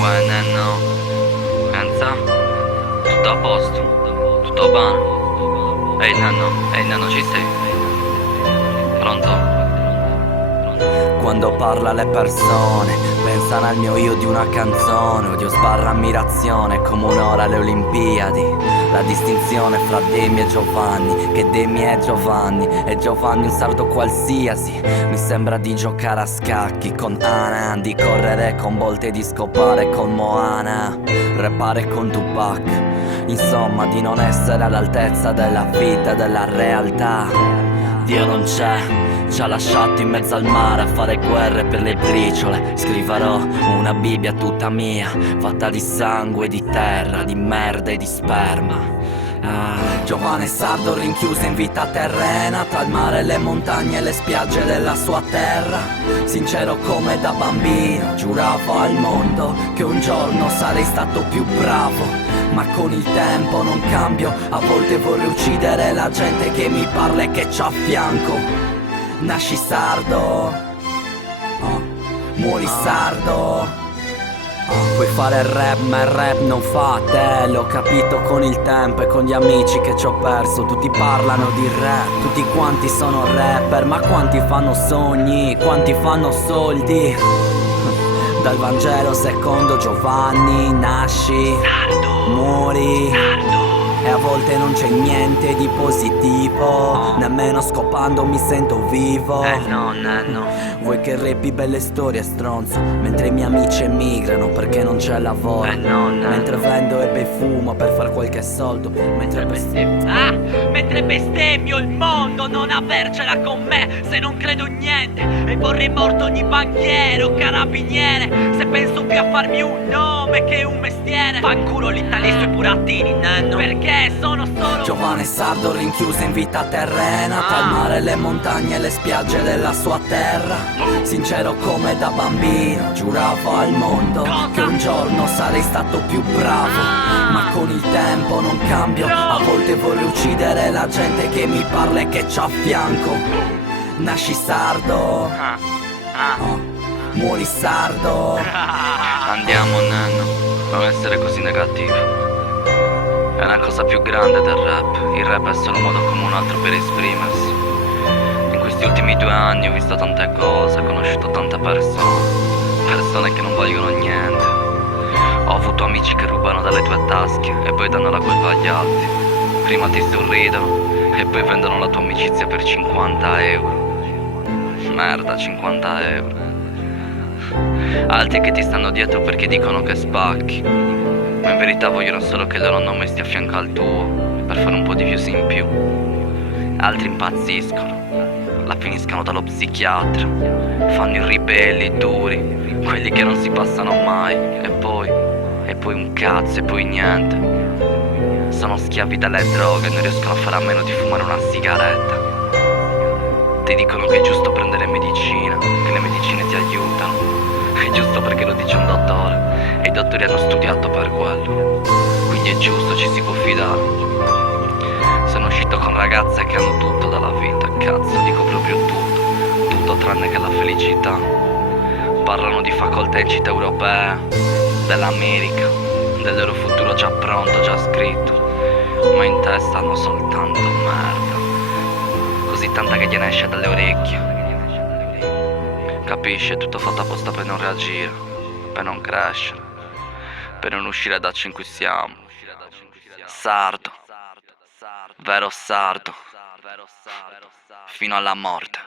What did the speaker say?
Uè, Nenno, pensa? Tutto a posto? Tutto bene? Ehi Nenno, ci sei? Pronto? Quando parla alle persone pensano al mio io di una canzone. Odio sbarra ammirazione come un'ora alle Olimpiadi. La distinzione fra Demi e Giovanni, che Demi è Giovanni e Giovanni un sardo qualsiasi. Mi sembra di giocare a scacchi con Anan, di correre con Bolt e di scopare con Moana, rappare con Tupac. Insomma, di non essere all'altezza della vita e della realtà. Dio non c'è, ci ha lasciato in mezzo al mare a fare guerre per le briciole. Scriverò una Bibbia tutta mia, fatta di sangue, di terra, di merda e di sperma. Giovane sardo rinchiuso in vita terrena, tra il mare, le montagne e le spiagge della sua terra. Sincero come da bambino, giuravo al mondo che un giorno sarei stato più bravo. Ma con il tempo non cambio, a volte vorrei uccidere la gente che mi parla e che c'ho a fianco. Nasci sardo, muori sardo. Puoi fare il rap ma il rap non fa a te. L'ho capito con il tempo e con gli amici che ci ho perso. Tutti parlano di rap, tutti quanti sono rapper. Ma quanti fanno sogni, quanti fanno soldi? Dal Vangelo secondo Giovanni nasci, muori, e a volte non c'è niente di positivo. Nemmeno scopando mi sento vivo. No. Vuoi che rappi belle storie stronzo, mentre i miei amici emigrano perché non c'è lavoro. Mentre vendo erba e fumo per far qualche soldo. Mentre bestemmio il mondo, non avercela con me se non credo in niente. E vorrei morto ogni banchiere o carabiniere se penso più a farmi un nome che un mestiere. Fanculo l'Italia e i suoi burattini, Nenno, perché sono solo giovane sardo rinchiuso in vita terrena, tra il mare, le montagne e le spiagge della sua terra. Sincero come da bambino, giuravo al mondo che un giorno sarei stato più bravo. Ma con il tempo non cambio, a volte vorrei uccidere la gente che mi parla e che c'ho a fianco. Nasci sardo, muori sardo. Andiamo, Nenno, non essere così negativo. È una cosa più grande del rap. Il rap è solo un modo come un altro per esprimersi. In questi ultimi 2 anni ho visto tante cose, ho conosciuto tante persone che non vogliono niente. Ho avuto amici che rubano dalle tue tasche e poi danno la colpa agli altri. Prima ti sorridono e poi vendono la tua amicizia per 50 euro. Merda, 50 euro. Altri che ti stanno dietro perché dicono che spacchi, ma in verità vogliono solo che il loro nome stia a fianco al tuo per fare un po' di views in più. Altri impazziscono, la finiscano dallo psichiatra, fanno i ribelli duri, quelli che non si passano mai, e poi un cazzo e poi niente. Sono schiavi delle droghe e non riescono a fare a meno di fumare una sigaretta. Ti dicono che è giusto prendere medicina, che le medicine ti aiutano. È giusto perché lo dice un dottore e i dottori hanno studiato per quello. Quindi è giusto, ci si può fidare. Sono uscito con ragazze che hanno tutto dalla vita, cazzo, dico proprio tutto tranne che la felicità. Parlano di facoltà in città europee, dell'America, del loro futuro già pronto, già scritto, ma in testa hanno soltanto merda, così tanta che gliene esce dalle orecchie. Capisci, è tutto fatto apposta per non reagire, per non crescere, per non uscire da in cui siamo. Sardo, vero sardo, fino alla morte.